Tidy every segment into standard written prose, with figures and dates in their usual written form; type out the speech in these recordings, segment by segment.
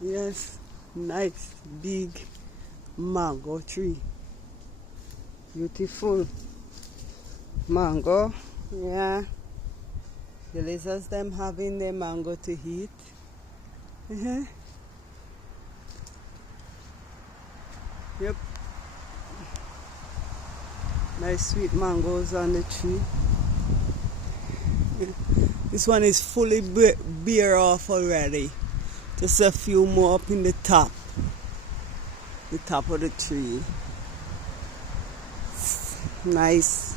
Yes, nice big mango tree. Beautiful mango. Yeah. The lizards them having their mango to eat. Yep. Nice sweet mangoes on the tree. This one is fully bare off already. Just a few more up in the top of the tree. Nice.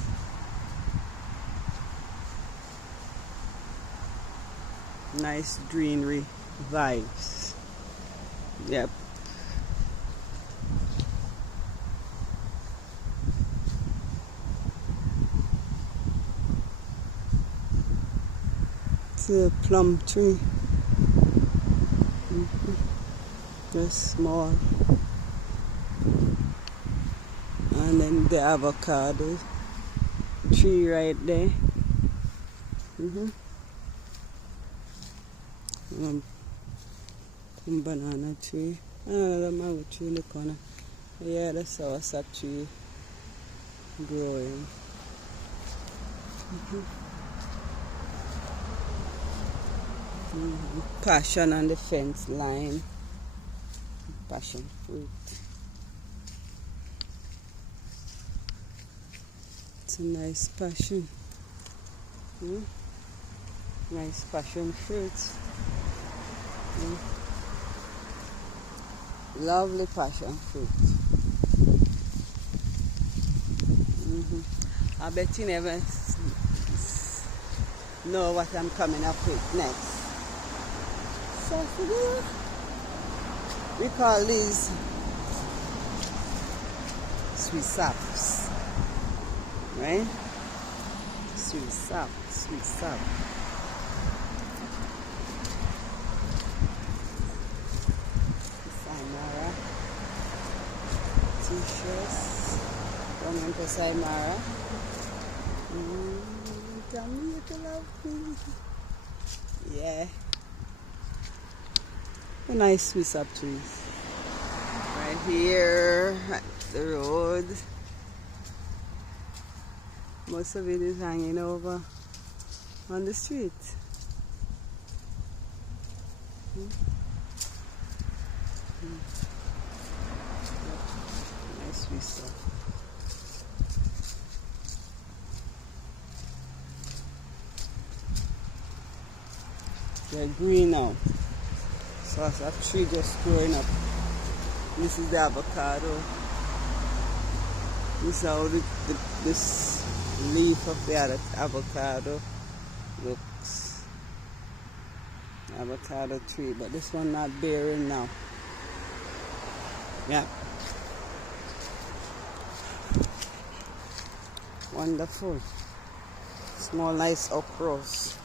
Nice greenery vibes. Yep. It's a plum tree. Just small. And then the avocado tree right there. Banana tree. Another mango tree in the corner. Yeah, the soursop tree growing. Passion on the fence line. Passion fruit. It's a nice passion. Nice passion fruit. Lovely passion fruit. I bet you never know what I'm coming up with next. So we call these sweet saps, right? Sweet sap. Imara t-shirts from Empress Imara. Tell me you love me. Yeah. A nice sweet sap trees. Right here at the road. Most of it is hanging over on the street. Nice sweet stuff. They're green now. So that's a tree just growing up. This is the avocado. This is how this leaf of the avocado looks. Avocado tree, but this one not bearing now. Yeah. Wonderful. Small nice uprose.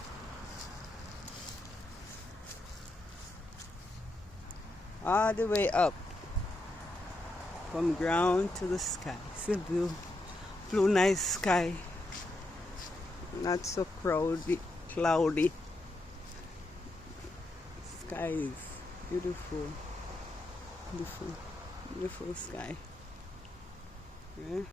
All the way up from ground to the sky. See the blue nice sky, not so cloudy. Sky is beautiful sky. Yeah.